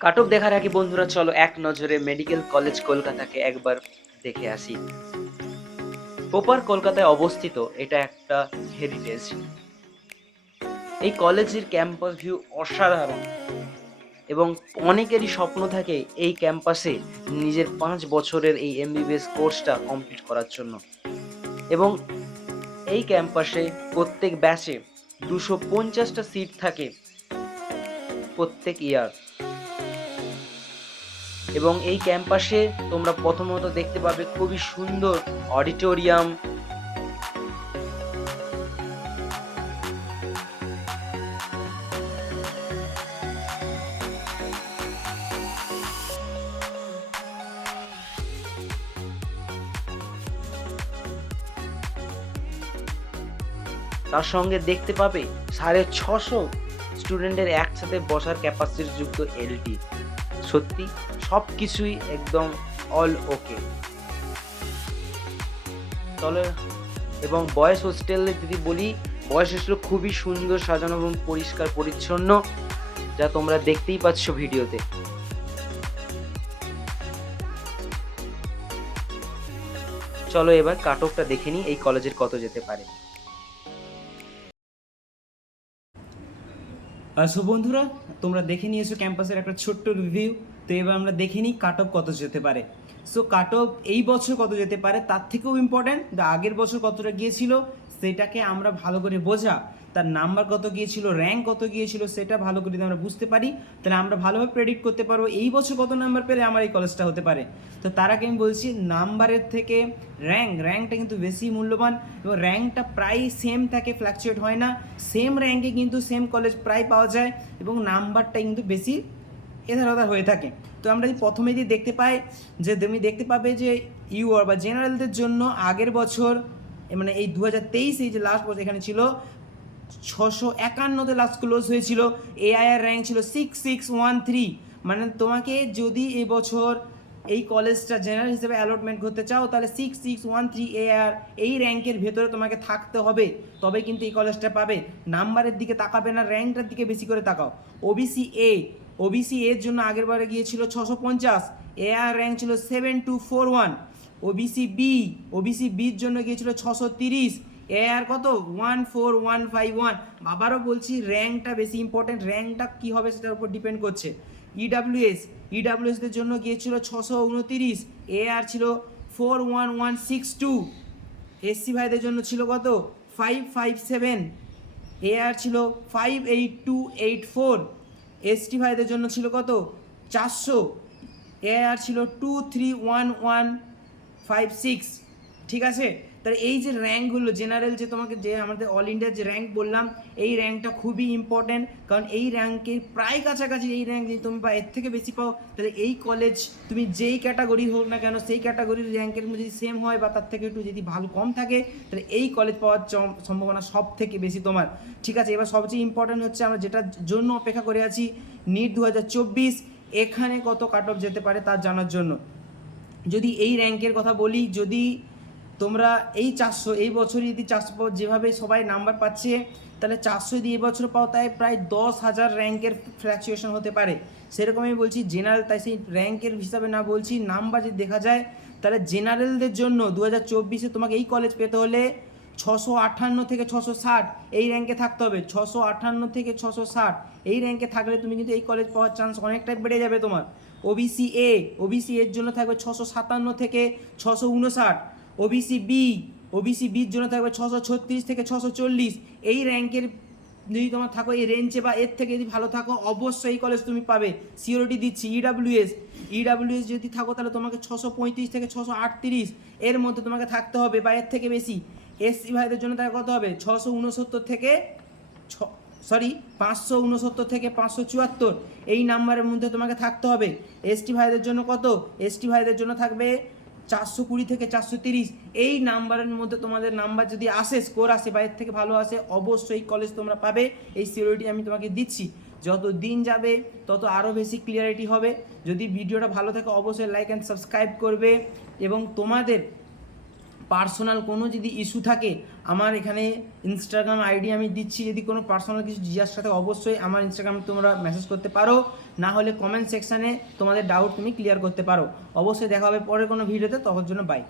কাটক দেখার আগে বন্ধুরা চলো এক নজরে মেডিকেল কলেজ কলকাতাকে একবার দেখে আসি। প্রপার কলকাতায় অবস্থিত এটা একটা হেরিটেজ। এই কলেজের ক্যাম্পাস ভিউ অসাধারণ এবং অনেকেরই স্বপ্ন থাকে এই ক্যাম্পাসে নিজের 5 বছরের এই এমবিবিএস কোর্সটা কমপ্লিট করার জন্য। এবং এই ক্যাম্পাসে প্রত্যেক ব্যাচে 250টা সিট থাকে প্রত্যেক ইয়ার। এবং এই ক্যাম্পাসে তোমরা প্রথমত দেখতে পাবে খুবই সুন্দর অডিটোরিয়াম, তার সঙ্গে দেখতে পাবে 650 স্টুডেন্টের একসাথে বসার ক্যাপাসিটি যুক্ত এলটি। সত্যি সব কিছুই একদম অল ওকে। তবে এবং বয়েজ হোস্টেলে যদি বলি, বয়েজ হোস্টেল খুবই সুন্দর সাজানো এবং পরিষ্কার পরিচ্ছন্ন, যা তোমরা দেখতেই পাচ্ছ ভিডিওতে। চলো এবার কাটকটা দেখে নিই এই কলেজের কত যেতে পারে। সো বন্ধুরা, তোমরা দেখে নিয়েছো ক্যাম্পাসের একটা ছোট্ট রিভিউ। তো এবার আমরা দেখে নিই কাট অফ কত যেতে পারে। সো কাট অফ এই বছর কত যেতে পারে তার থেকেও ইম্পর্ট্যান্ট আগের বছর কতটা গিয়েছিল সেটাকে আমরা ভালো করে বোঝা, তার নাম্বার কত গিয়েছিল, র্যাঙ্ক কত গিয়েছিল সেটা ভালো করে যদি আমরা বুঝতে পারি তাহলে আমরা ভালোভাবে প্রেডিক্ট করতে পারবো এই বছর কত নাম্বার পেলে আমার এই কলেজটা হতে পারে। তো তার আগে আমি বলছি, নাম্বারের থেকে র্যাঙ্কটা কিন্তু বেশি মূল্যবান এবং র্যাঙ্কটা প্রায় সেম থাকে, ফ্ল্যাকচুয়েট হয় না। সেম র্যাঙ্কে কিন্তু সেম কলেজ প্রায় পাওয়া যায় এবং নাম্বারটা কিন্তু বেশি এধার ওধার হয়ে থাকে। তো আমরা যদি প্রথমে যদি দেখতে পাই যে তুমি দেখতে পাবে যে ইউআর বা জেনারেলদের জন্য আগের বছর মানে এই 2023 এই যে লাস্ট বছর এখানে ছিল 651তে লাস্ট ক্লোজ হয়েছিল। এআইআর র্যাঙ্ক ছিল 6613। মানে তোমাকে যদি এই বছর এই কলেজটা জেনারেল হিসেবে অ্যালটমেন্ট করতে চাও তাহলে 6613 এআর এই র্যাঙ্কের ভেতরে তোমাকে থাকতে হবে, তবে কিন্তু এই কলেজটা পাবে। নাম্বারের দিকে তাকাবে না, র্যাঙ্কটার দিকে বেশি করে তাকাও। ওবিসি এর জন্য আগের বারে গিয়েছিল 650, এআর র্যাঙ্ক ছিল 7241। ওবিসি বির জন্য গিয়েছিল 630, এআর কত 14151। আবারও বলছি র্যাঙ্কটা বেশি ইম্পর্টেন্ট, র্যাঙ্কটা কী হবে সেটার উপর ডিপেন্ড করছে। ইডাব্লিউএসদের জন্য গিয়েছিল 629, এআর ছিল 41162। এসসি ভাইদের জন্য ছিল কত 557, এআর ছিল 58284। এসটি ভাইদের জন্য ছিল কত 400, এআর ছিল 2311156। ঠিক আছে, তাহলে এই যে র্যাঙ্কগুলো জেনারেল যে তোমাকে যে আমাদের অল ইন্ডিয়ার যে র্যাঙ্ক বললাম, এই র্যাঙ্কটা খুবই ইম্পর্ট্যান্ট, কারণ এই র্যাঙ্কের প্রায় কাছাকাছি এই র্যাঙ্ক যদি তুমি এর থেকে বেশি পাও তাহলে এই কলেজ তুমি যেই ক্যাটাগরি হোক না কেন সেই ক্যাটাগরির র্যাঙ্কের মধ্যে যদি সেম হয় বা তার থেকে একটু যদি ভালো কম থাকে তাহলে এই কলেজ পাওয়ার সম্ভাবনা সব থেকে বেশি তোমার। ঠিক আছে, এবার সবচেয়ে ইম্পর্ট্যান্ট হচ্ছে আমরা যেটার জন্য অপেক্ষা করে আছি, নিট 2024, এখানে কত কাট অফ যেতে পারে তার জানার জন্য। যদি এই র্যাঙ্কের কথা বলি, যদি তোমরা এই 400 এই বছরই যদি 400 পাও, যেভাবে সবাই নাম্বার পাচ্ছে তাহলে 400 যদি এবছর পাও তাই প্রায় 10,000 র্যাঙ্কের ফ্ল্যাকচুয়েশন হতে পারে। সেরকম আমি বলছি জেনারেল, তাই সেই র্যাঙ্কের হিসাবে না বলছি, নাম্বার যদি দেখা যায় তাহলে জেনারেলদের জন্য 2024-এ তোমাকে এই কলেজ পেতে হলে 658 থেকে 660 এই র্যাঙ্কে থাকতে হবে। 658 থেকে 660 এই র্যাঙ্কে থাকলে তুমি কিন্তু এই কলেজ পাওয়ার চান্স অনেকটাই বেড়ে যাবে তোমার। ওবিসি এর জন্য থাকবে 657 থেকে 659। ওবিসি বির জন্য থাকবে 636 থেকে 640। এই র্যাঙ্কের যদি তোমার থাকো এই রেঞ্জে বা এর থেকে যদি ভালো থাকো অবশ্যই এই কলেজ তুমি পাবে, সিওরিটি দিচ্ছি। ইডাব্লিউএস যদি থাকো তাহলে তোমাকে 635 থেকে 638 এর মধ্যে তোমাকে থাকতে হবে বা এর থেকে বেশি। এসসি ভাইদের জন্য তার কত হবে 669 থেকে 569 থেকে 574 এই নাম্বারের মধ্যে তোমাকে থাকতে হবে। এসটি ভাইদের জন্য কত, এসটি ভাইদের জন্য থাকবে 420 থেকে 430 এই নাম্বারের মধ্যে তোমাদের নাম্বার যদি আসে, স্কোর আসে বা এর থেকে ভালো আসে, অবশ্যই কলেজ তোমরা পাবে, এই সিওরিটি আমি তোমাকে দিচ্ছি। যত দিন যাবে তত আরও বেশি ক্লিয়ারিটি হবে। যদি ভিডিওটা ভালো থাকে অবশ্যই লাইক অ্যান্ড সাবস্ক্রাইব করবে এবং তোমাদের পার্সোনাল কোনো যদি ইস্যু থাকে আমার এখানে ইনস্টাগ্রাম আইডি আমি দিচ্ছি, যদি কোনো পার্সোনাল কিছু জিজ্ঞাসা থাকে অবশ্যই আমার ইনস্টাগ্রামে তোমরা মেসেজ করতে পারো, না হলে কমেন্ট সেকশানে তোমাদের ডাউট তুমি ক্লিয়ার করতে পারো। অবশ্যই দেখা হবে পরের কোনো ভিডিওতে, তখন জন্য বাই।